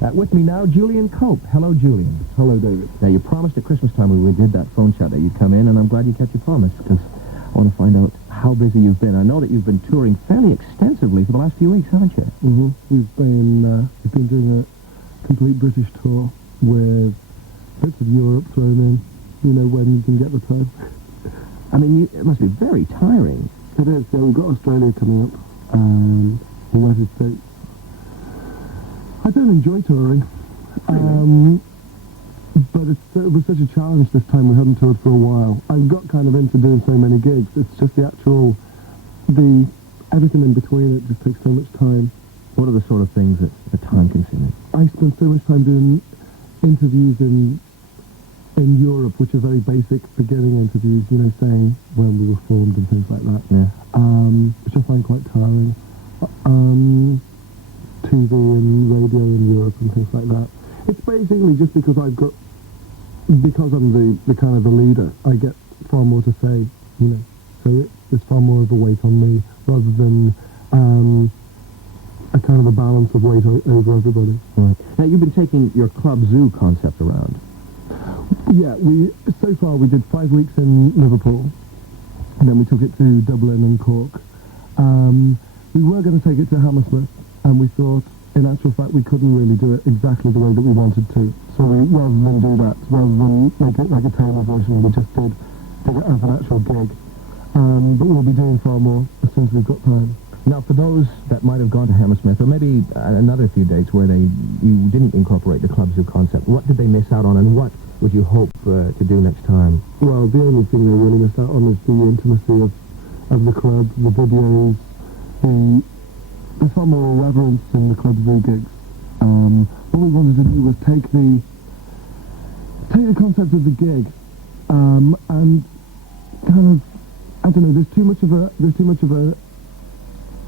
With me now, Julian Cope. Hello, Julian. Hello, David. Now, you promised at Christmas time when we did that phone chat that you'd come in, and I'm glad you kept your promise, because I want to find out how busy you've been. I know that you've been touring fairly extensively for the last few weeks, haven't you? Mm-hmm. We've been doing a complete British tour with bits of Europe thrown in, you know, when you can get the time. I mean, it must be very tiring. It is. Yeah, we've got Australia coming up, and the United States. I don't enjoy touring, but it was such a challenge this time. We hadn't toured for a while. I got kind of into doing so many gigs. It's just everything in between. It just takes so much time. What are the sort of things that are time-consuming? I spend so much time doing interviews in Europe, which are very basic beginning interviews, you know, saying when we were formed and things like that. Yeah. Which I find quite tiring. TV and radio in Europe and things like that. It's basically just because I'm the kind of the leader, I get far more to say, you know. So it's far more of a weight on me rather than a kind of a balance of weight over everybody. Right. Now, you've been taking your Club Zoo concept around. Yeah, so far we did 5 weeks in Liverpool, and then we took it to Dublin and Cork. We were going to take it to Hammersmith, and we thought, in actual fact, we couldn't really do it exactly the way that we wanted to. So rather than do that, rather than make it like a table version, we just did it as an actual gig. But we'll be doing far more as soon as we've got time. Now, for those that might have gone to Hammersmith, or maybe another few dates where you didn't incorporate the Club Zoo concept, what did they miss out on, and what would you hope to do next time? Well, the only thing they really missed out on is the intimacy of the club, the videos, there's far more irreverence in the Club Zoo gigs. What we wanted to do was take the concept of the gig, and kind of, I don't know, there's too much of an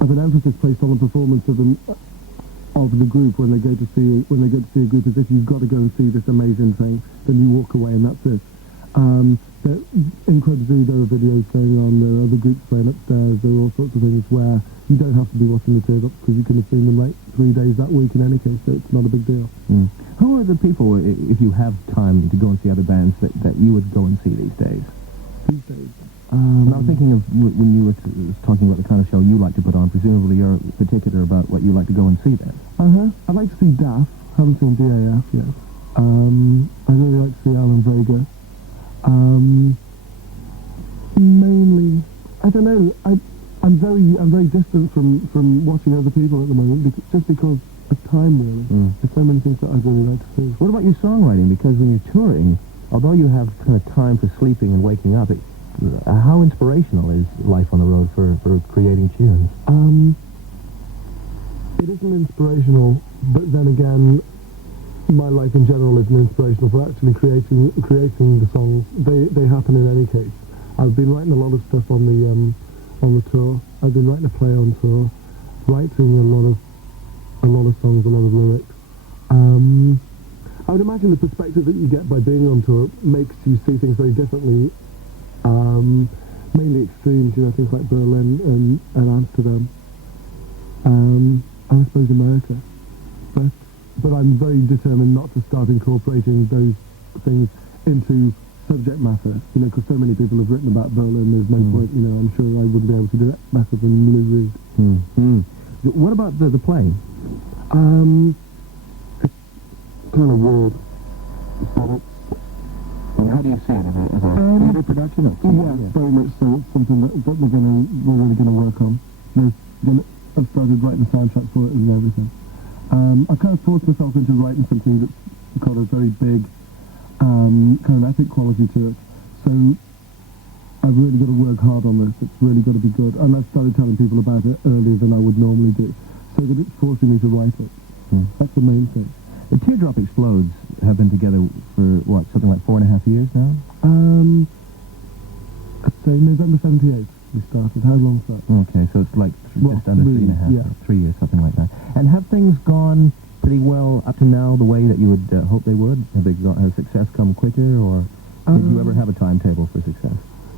emphasis placed on the performance of the group when they go to see a group, as if you've got to go and see this amazing thing, then you walk away and that's it. In Club Zoo there are videos going on, there are other groups playing upstairs, there are all sorts of things where you don't have to be watching the teardrops because you can have seen them like 3 days that week in any case, so it's not a big deal. Mm. Who are the people, if you have time to go and see other bands, that you would go and see these days? These days? I'm thinking of when you were talking about the kind of show you like to put on. Presumably you're particular about what you like to go and see then. I'd like to see DAF. Haven't seen DAF yet. I'd really like to see Alan Vega. Mainly, I don't know. I'm very distant from watching other people at the moment, just because of time, really. Mm. There's so many things that I'd really like to see. What about your songwriting? Because when you're touring, although you have kind of time for sleeping and waking up, how inspirational is life on the road for creating tunes? It isn't inspirational, but then again, my life in general isn't inspirational for actually creating the songs. They happen in any case. I've been writing a lot of stuff on the tour. I've been writing a play on tour, writing a lot of songs, a lot of lyrics. I would imagine the perspective that you get by being on tour makes you see things very differently. Mainly extremes, you know, things like Berlin and Amsterdam, and I suppose America. But I'm very determined not to start incorporating those things into subject matter, you know, because so many people have written about Berlin, there's no point, you know, I'm sure I wouldn't be able to do it better than Lou Reed. What about the play? It's kind of weird, but And how do you see it? As a theatre production? Yeah, very much so. It's something that we're really going to work on. I've started writing the soundtrack for it and everything. I kind of forced myself into writing something that's got a very big kind of epic quality to it. So I've really got to work hard on this. It's really got to be good. And I've started telling people about it earlier than I would normally do, so that it's forcing me to write it. That's the main thing. The Teardrop Explodes have been together for, what, something like 4.5 years now? I'd say November 78th we started. How long's that? Okay, so it's like just under 3.5, 3 years, something like that. And have things gone pretty well up to now the way that you would hope they would? Has success come quicker, or did you ever have a timetable for success?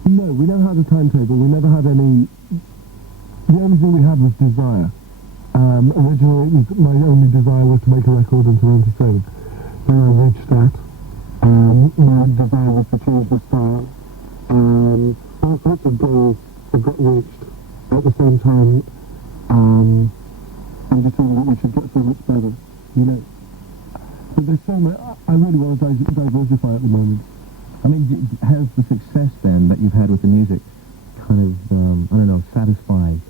No, we never had a timetable. We never had any... The only thing we had was desire. Originally, my only desire was to make a record and to learn to sing. Then I reached that. My desire was to change the style. All sorts of goals have got reached. At the same time, I'm just saying that we should get so much better, you know. But there's so much, I really want to diversify at the moment. I mean, has the success then that you've had with the music kind of, I don't know, satisfied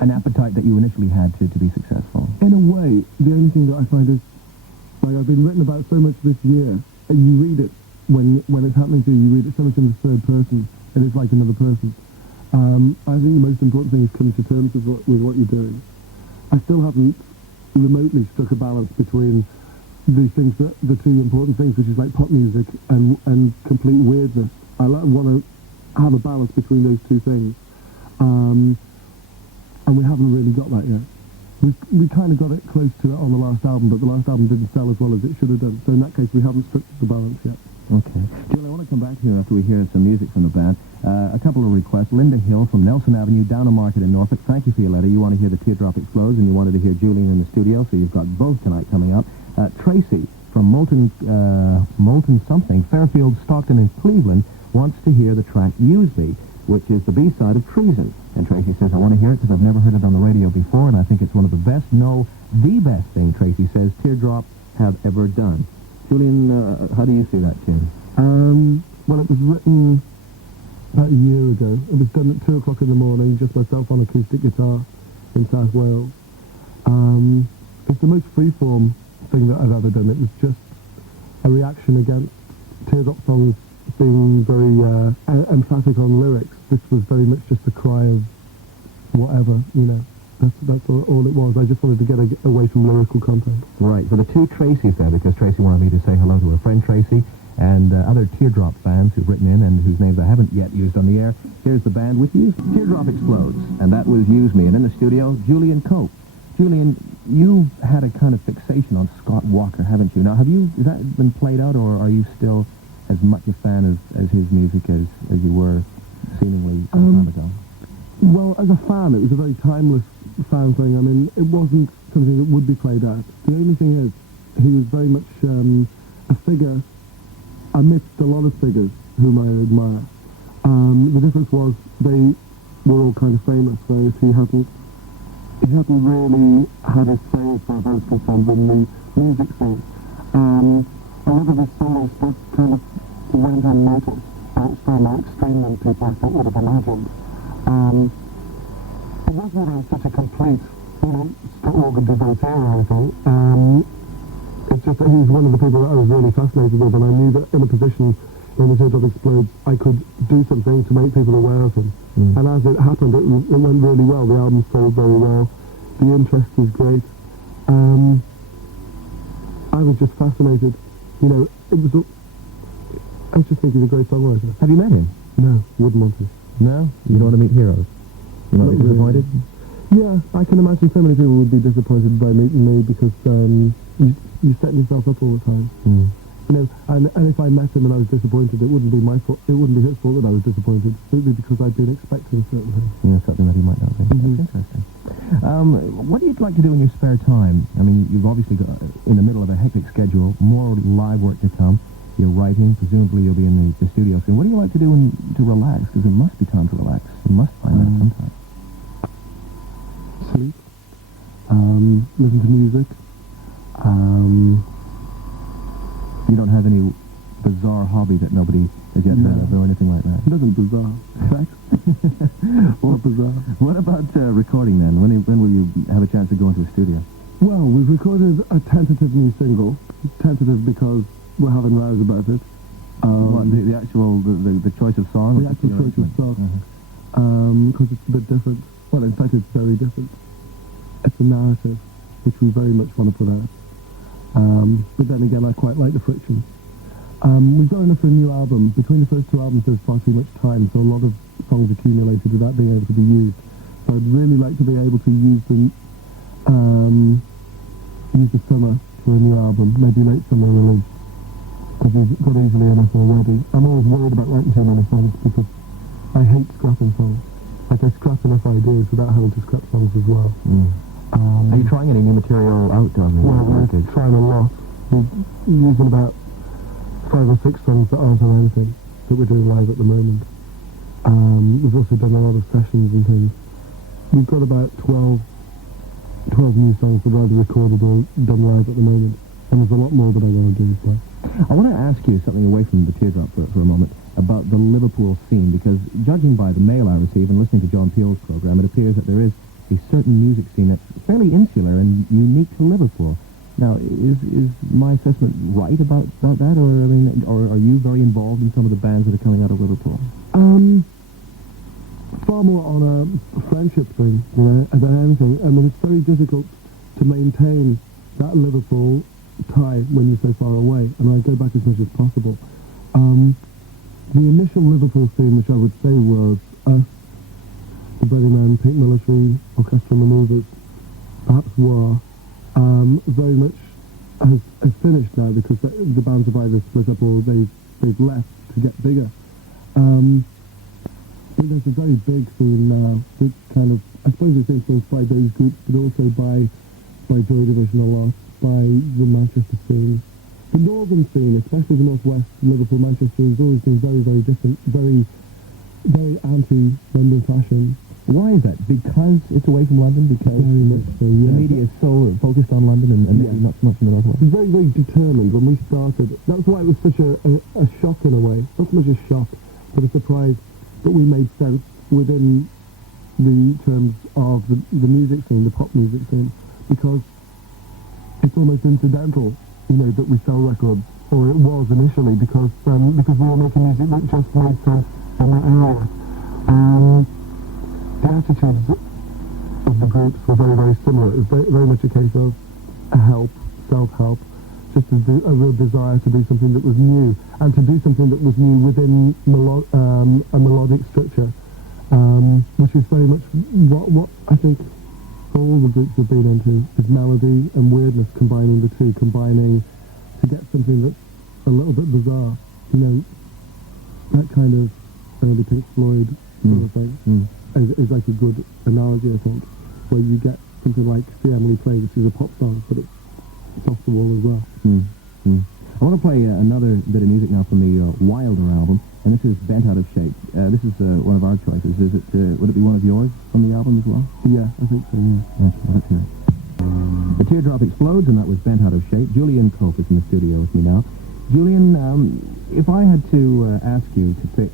an appetite that you initially had to be successful? In a way, the only thing that I find is, like, I've been written about so much this year, and you read it when it's happening to you, you read it so much in the third person, and it's like another person. I think the most important thing is coming to terms with what you're doing. I still haven't remotely struck a balance between the things the two important things, which is like pop music and complete weirdness. I want to have a balance between those two things, and we haven't really got that yet. We kind of got it close to it on the last album, but the last album didn't sell as well as it should have done. So in that case, we haven't struck the balance yet. Okay. Julian, I want to come back to you after we hear some music from the band. A couple of requests. Linda Hill from Nelson Avenue, down to Market in Norfolk. Thank you for your letter. You want to hear the Teardrop Explodes, and you wanted to hear Julian in the studio, so you've got both tonight coming up. Tracy from Moulton something, Fairfield, Stockton, and Cleveland wants to hear the track Use Me, which is the B-side of Treason. And Tracy says, I want to hear it because I've never heard it on the radio before, and I think it's one of the best, no, the best thing, Tracy says, Teardrop have ever done. Julian, how do you see that tune? Well, it was written about a year ago. It was done at 2 o'clock in the morning, just myself on acoustic guitar in South Wales. It's the most freeform thing that I've ever done. It was just a reaction against Teardrop songs being very emphatic on lyrics. This was very much just a cry of whatever, you know. That's all it was. I just wanted to get away from lyrical content. Right. So the two Tracys there, because Tracy wanted me to say hello to her friend Tracy and other Teardrop fans who've written in and whose names I haven't yet used on the air. Here's the band with you. Teardrop Explodes. And that was Use Me. And in the studio, Julian Cope. Julian, you've had a kind of fixation on Scott Walker, haven't you? Now, has that been played out, or are you still as much a fan as his music as you were seemingly some time ago? Well, as a fan, it was a very timeless fan thing. I mean, it wasn't something that would be played out. The only thing is, he was very much a figure amidst a lot of figures whom I admire. The difference was they were all kind of famous, whereas he hadn't really had his say as far as I was concerned in the music scene. A lot of his songs just kind of went unnoticed. It's far more extreme than people I think would have imagined. It wasn't that I was such a complete, Scott Walker devotee or anything. It's just that he's one of the people that I was really fascinated with, and I knew that in a position when the Teardrop Explodes, I could do something to make people aware of him. And as it happened, it went really well. The album sold very well. The interest was great. I was just fascinated. I just think he's a great songwriter. Have you met him? No, wouldn't want to. No? You don't want to meet heroes? You might be disappointed? Yeah, I can imagine so many people would be disappointed by meeting me because you set yourself up all the time. And if I met him and I was disappointed, it wouldn't be my fault. It wouldn't be his fault that I was disappointed. It would be because I'd been expecting certain things. Yeah, something that he might not be. That's interesting. What do you like to do in your spare time? I mean, you've obviously got, in the middle of a hectic schedule, more live work to come. You're writing. Presumably you'll be in the studio soon. What do you like to do to relax? Because it must be time to relax. You must find that sometime. Sleep. Listen to music. You don't have any bizarre hobby that nobody has yet heard of or anything like that? Nothing bizarre. Sex? What bizarre? What about recording then? When will you have a chance to go into a studio? Well, we've recorded a tentative new single. Tentative because we're having rows about it. What, the actual, the choice of song? The actual choice of song. Because it's a bit different. Well, in fact, it's very different. It's a narrative, which we very much want to put out. But then again, I quite like the friction. We've got enough for a new album. Between the first two albums, there's far too much time, so a lot of songs accumulated without being able to be used. So I'd really like to be able to use the summer for a new album, maybe late summer release. Because we've got easily enough already. I'm always worried about writing too many songs because I hate scrapping songs. Like, I scrap enough ideas without having to scrap songs as well. Are you trying any new material out on the Well, we're record? trying a lot. We're using about 5 or 6 songs that aren't on anything that we're doing live at the moment. We've also done a lot of sessions and things. We've got about 12 new songs that are either recorded or done live at the moment. And there's a lot more that I want to do as well. I want to ask you something away from the Teardrop for a moment about the Liverpool scene, because judging by the mail I receive and listening to John Peel's program, it appears that there is a certain music scene that's fairly insular and unique to Liverpool. Now, is my assessment right about that, or are you very involved in some of the bands that are coming out of Liverpool? Far more on a friendship thing, than anything. I mean, it's very difficult to maintain that Liverpool tie when you're so far away, and I go back as much as possible. The initial Liverpool scene, which I would say was us, the Bloody Man, Pink Military, Orchestral Manoeuvres, perhaps War, very much has finished now because the bands have either split up or they've left to get bigger. But there's a very big scene now that kind of, I suppose it's influenced by those groups, but also by Joy Division a lot, by the Manchester scene. The northern scene, especially the northwest, Liverpool, Manchester, has always been very, very different, very, very anti-London fashion. Why is that? Because it's away from London? Because very much so, yeah. The media is so focused on London and maybe not so much in the northwest? It was very, very determined when we started. That's why it was such a shock in a way. Not so much a shock, but a surprise that we made sense within the terms of the music scene, the pop music scene, because it's almost incidental, that we sell records, or it was initially, because we were making music that just made sense in that area. The attitudes of the groups were very, very similar. It was very much a case of self-help, just a real desire to do something that was new, and to do something that was new within a melodic structure, which is very much what I think all the groups have been into, is melody and weirdness, combining the two, to get something that's a little bit bizarre, that kind of early Pink Floyd sort of thing is like a good analogy, I think, where you get something like See Emily Play, which is a pop song, but it's off the wall as well. I want to play another bit of music now from the Wilder album, and this is Bent Out of Shape. This is one of our choices. Would it be one of yours from the album as well? Yeah, I think so, yeah. Let's hear it. The Teardrop Explodes, and that was Bent Out of Shape. Julian Cope is in the studio with me now. Julian, if I had to ask you to pick,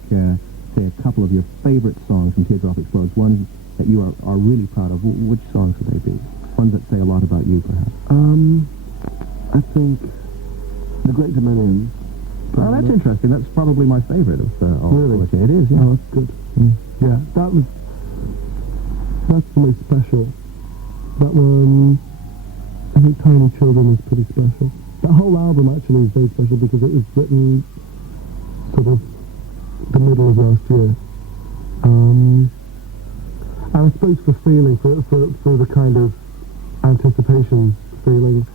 say, a couple of your favorite songs from Teardrop Explodes, ones that you are really proud of, which songs would they be? Ones that say a lot about you, perhaps? I think The Great Dominions. Oh, that's interesting. That's probably my favorite of all. Really? It is, yeah. Oh, that's good. Yeah, that's the most special. That one, I think Tiny Children is pretty special. That whole album actually is very special because it was written sort of the middle of last year. And I suppose for feeling, for the kind of anticipation feeling,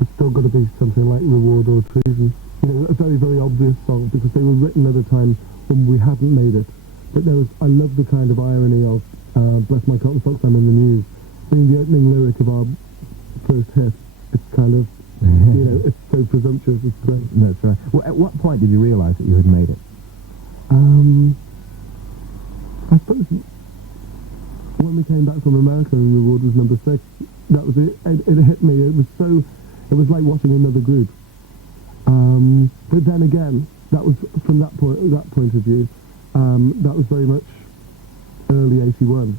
it's still got to be something like Reward or Treason. A very, very obvious song, because they were written at a time when we hadn't made it. But I love the kind of irony of Bless My Cotton Socks, I'm in the News, being the opening lyric of our first hit. It's kind of, it's so presumptuous, it's great. That's right. Well, at what point did you realize that you had made it? I suppose when we came back from America and Reward was number 6, that was it. It hit me. It was like watching another group. But then again, that was from that point of view, that was very much early 81.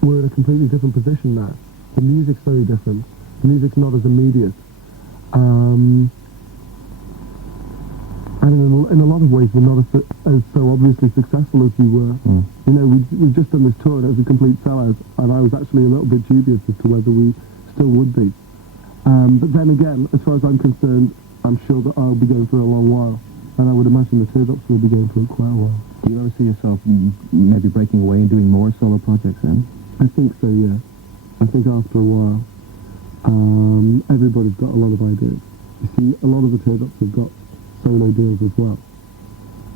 We're in a completely different position now. The music's very different. The music's not as immediate. And in a lot of ways, we're not as so obviously successful as we were. We've just done this tour, and it was a complete sellout, and I was actually a little bit dubious as to whether we still would be. But then again, as far as I'm concerned, I'm sure that I'll be going for a long while, and I would imagine the Teardrops will be going for quite a while. Do you ever see yourself maybe breaking away and doing more solo projects then? I think so, yeah. I think after a while, everybody's got a lot of ideas. You see, a lot of the Teardrops have got solo deals as well.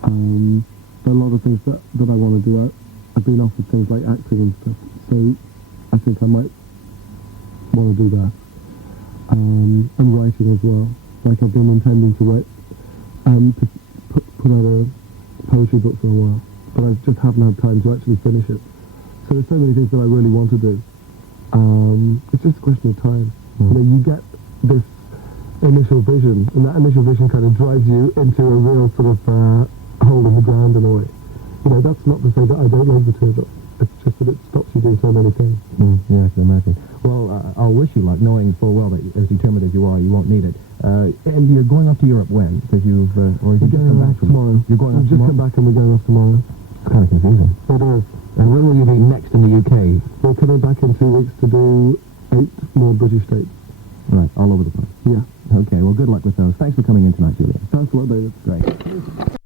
There are a lot of things that I want to do. I've been offered things like acting and stuff, so I think I might want to do that. And writing as well. Like I've been intending to write, to put out a poetry book for a while, but I just haven't had time to actually finish it. So there's so many things that I really want to do. It's just a question of time. You know, you get this initial vision, and that initial vision kind of drives you into a real sort of hole in the ground in a way. You know, that's not to say that I don't love the turtle. It's just that it stops you doing so many things. Yeah, I can imagine. Well, I'll wish you luck, knowing full well that as determined as you are, you won't need it. And you're going off to Europe when? Because you've, or you just come back tomorrow. You're going off tomorrow? We've just come back and we're going off tomorrow. It's kind of confusing. It is. And when will you be next in the UK? We're coming back in 2 weeks to do 8 more British states. Right, all over the place. Yeah. Okay, well, good luck with those. Thanks for coming in tonight, Julian. Thanks a lot, David. Great.